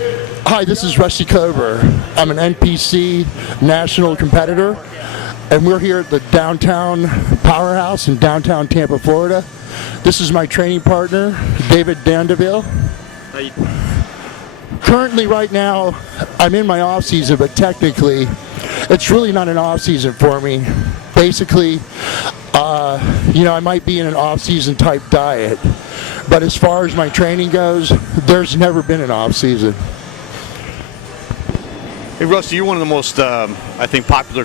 Hi, this is Rusty Kloeber. I'm an NPC national competitor, and we're here at the Downtown Powerhouse in downtown Tampa, Florida. This is my training partner, David Dandeville. Currently, right now, I'm in my off season, but technically, it's really not an off season for me. Basically, I might be in an off season type diet, but as far as my training goes, there's never been an off season. Hey Rusty, you're one of the most, I think, popular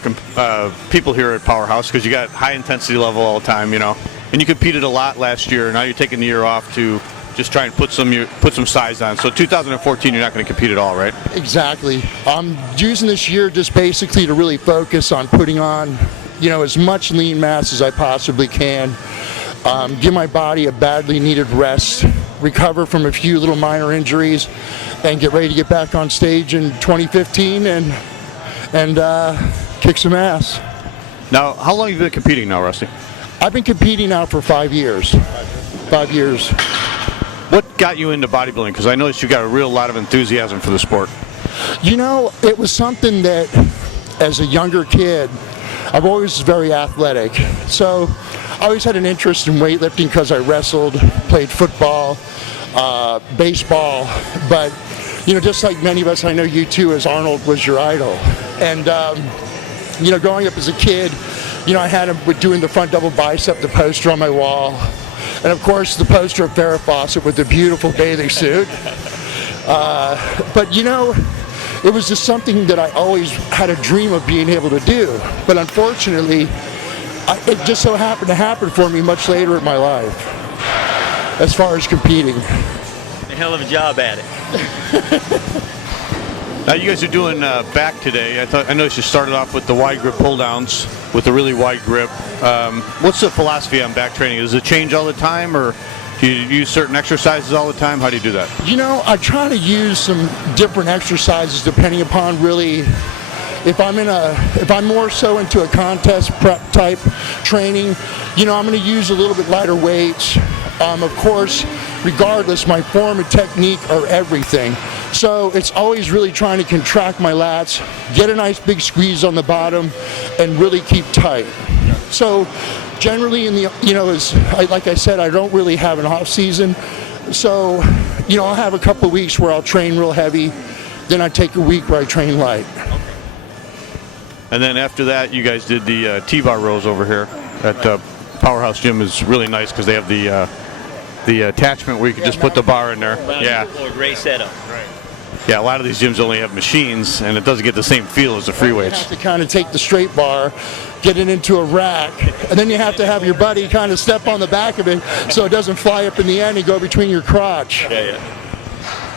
people here at Powerhouse because you got high intensity level all the time, and you competed a lot last year. Now you're taking the year off to just try and put some size on. So 2014, you're not going to compete at all, right? Exactly. I'm using this year just basically to really focus on putting on, as much lean mass as I possibly can. Give my body a badly needed rest, recover from a few little minor injuries, and get ready to get back on stage in 2015 and kick some ass. Now, how long have you been competing now, Rusty? I've been competing now for 5 years. 5 years. What got you into bodybuilding? Because I noticed you got a real lot of enthusiasm for the sport. It was something that, as a younger kid, I've always was very athletic. So I always had an interest in weightlifting because I wrestled, played football, baseball, but just like many of us, I know you too, as Arnold was your idol. And growing up as a kid, I had him with doing the front double bicep, the poster on my wall, and of course the poster of Farrah Fawcett with the beautiful bathing suit. But it was just something that I always had a dream of being able to do. But unfortunately, it just so happened to happen for me much later in my life, as far as competing. A hell of a job at it. Now you guys are doing back today. I noticed you started off with the wide grip pull downs with a really wide grip. What's the philosophy on back training? Does it change all the time, or do you use certain exercises all the time? How do you do that? I try to use some different exercises depending upon really if I'm more so into a contest prep type training, I'm going to use a little bit lighter weights. Of course, regardless, my form and technique are everything. So it's always really trying to contract my lats, get a nice big squeeze on the bottom, and really keep tight. So generally, like I said, I don't really have an off season. So, I'll have a couple of weeks where I'll train real heavy, then I take a week where I train light. And then after that, you guys did the T-bar rows over here at Powerhouse Gym. Is really nice because they have the attachment where you can just put the bar in there. Yeah. Great setup. Right. Yeah, a lot of these gyms only have machines, and it doesn't get the same feel as the free weights. You have to kind of take the straight bar, get it into a rack, and then you have to have your buddy kind of step on the back of it so it doesn't fly up in the end and go between your crotch. Yeah.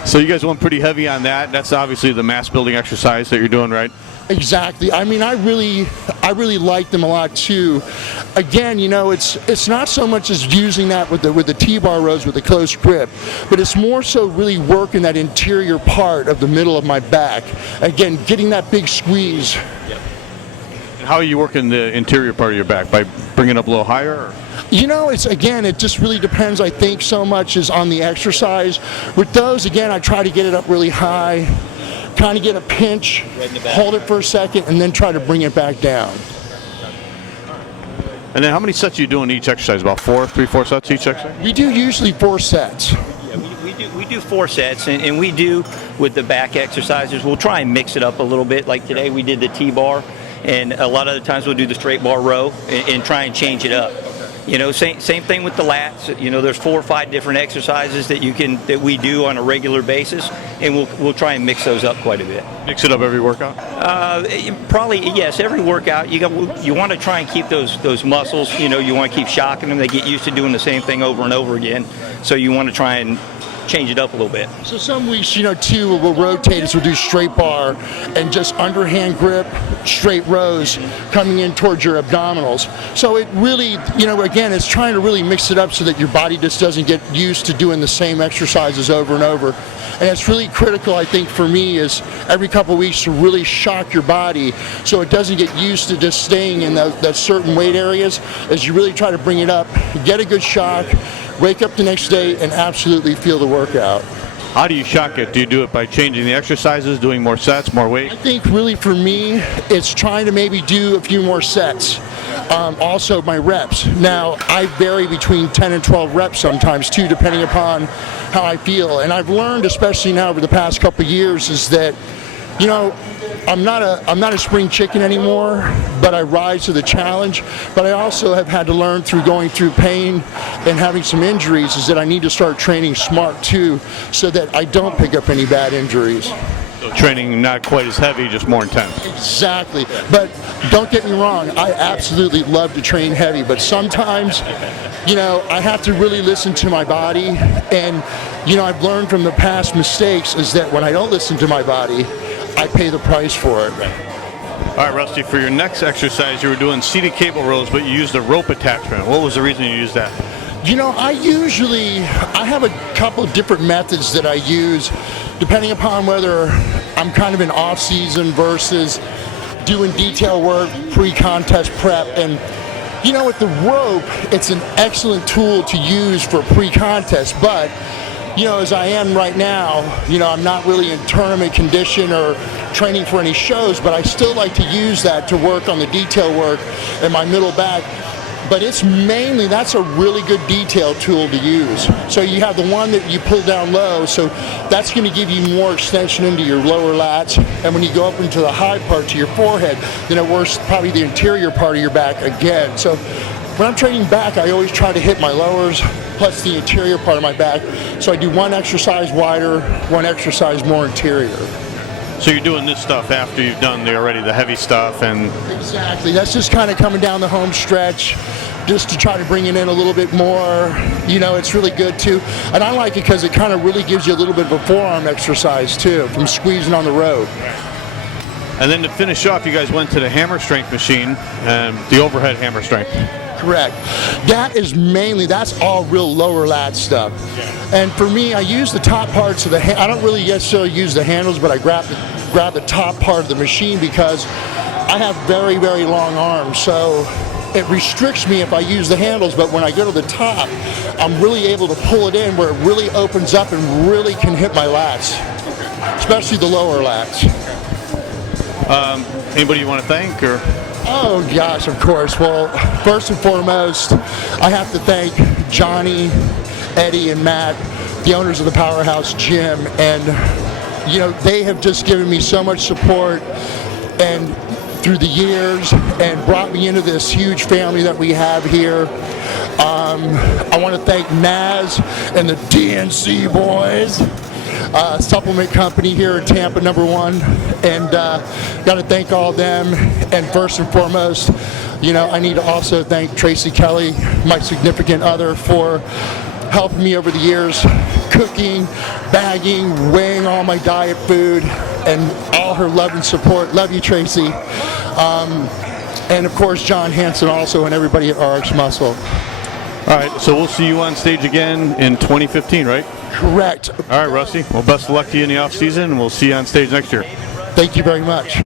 So you guys went pretty heavy on that. That's obviously the mass building exercise that you're doing, right? Exactly. I mean, I really like them a lot too. Again, it's not so much as using that with the T-bar rows with the close grip, but it's more so really working that interior part of the middle of my back. Again, getting that big squeeze. Yep. And how are you working the interior part of your back? By bringing it up a little higher? Or? It just really depends, I think, so much is on the exercise. With those, again, I try to get it up really high, kind of get a pinch, hold it for a second, and then try to bring it back down. And then how many sets are you doing each exercise? About 3, 4 sets each exercise? We do usually 4 sets. Yeah, we do 4 sets, and we do with the back exercises. We'll try and mix it up a little bit. Like today, we did the T-bar, and a lot of the times we'll do the straight bar row and try and change it up. Same thing with the lats. There's 4 or 5 different exercises that we do on a regular basis, and we'll try and mix those up quite a bit. Mix it up every workout? Probably yes. Every workout, you want to try and keep those muscles. You want to keep shocking them. They get used to doing the same thing over and over again. So you want to try and change it up a little bit. So some weeks, too, we'll rotate us. We'll do straight bar and just underhand grip, straight rows coming in towards your abdominals. So it really, again, it's trying to really mix it up so that your body just doesn't get used to doing the same exercises over and over. And it's really critical, I think, for me is every couple of weeks to really shock your body so it doesn't get used to just staying in that certain weight areas, as you really try to bring it up, get a good shock, wake up the next day, and absolutely feel the workout. How do you shock it? Do you do it by changing the exercises, doing more sets, more weight? I think really for me, it's trying to maybe do a few more sets. Also my reps. Now, I vary between 10 and 12 reps sometimes too, depending upon how I feel. And I've learned, especially now over the past couple of years, is that, you know, I'm not a spring chicken anymore, but I rise to the challenge. But I also have had to learn through going through pain and having some injuries is that I need to start training smart too, so that I don't pick up any bad injuries. So training not quite as heavy, just more intense. Exactly. But don't get me wrong, I absolutely love to train heavy, but sometimes, you know, I have to really listen to my body. And, you know, I've learned from the past mistakes is that when I don't listen to my body, I pay the price for it. All right, Rusty, for your next exercise, you were doing seated cable rows, but you used a rope attachment. What was the reason you used that? You know, I have a couple of different methods that I use depending upon whether I'm kind of in off season versus doing detail work, pre-contest prep. And you know, with the rope, it's an excellent tool to use for pre-contest, but you know, as I am right now, you know, I'm not really in tournament condition or training for any shows, but I still like to use that to work on the detail work in my middle back. But it's mainly, that's a really good detail tool to use. So you have the one that you pull down low, so that's going to give you more extension into your lower lats. And when you go up into the high part to your forehead, then it works probably the interior part of your back again. So when I'm training back, I always try to hit my lowers plus the interior part of my back. So I do one exercise wider, one exercise more interior. So you're doing this stuff after you've done the heavy stuff, and exactly. That's just kind of coming down the home stretch, just to try to bring it in a little bit more. You know, it's really good too, and I like it because it kind of really gives you a little bit of a forearm exercise too, from squeezing on the road. And then to finish off, you guys went to the hammer strength machine, the overhead hammer strength. Correct. That is mainly, that's all real lower lat stuff. And for me, I use the top parts of the, I don't really necessarily use the handles, but I grab the top part of the machine because I have very, very long arms. So it restricts me if I use the handles, but when I go to the top, I'm really able to pull it in where it really opens up and really can hit my lats, especially the lower lats. Anybody you want to thank, or? Oh gosh, of course. Well, first and foremost, I have to thank Johnny, Eddie, and Matt, the owners of the Powerhouse Gym, and you know, they have just given me so much support and through the years and brought me into this huge family that we have here. I want to thank Naz and the DNC boys. Supplement company here in Tampa, #1, and got to thank all of them. And first and foremost, you know, I need to also thank Tracy Kelly, my significant other, for helping me over the years, cooking, bagging, weighing all my diet food, and all her love and support. Love you, Tracy. And of course, John Hansen also, and everybody at RX Muscle. All right, so we'll see you on stage again in 2015, right? Correct. All right, Rusty. Well, best of luck to you in the off season, and we'll see you on stage next year. Thank you very much.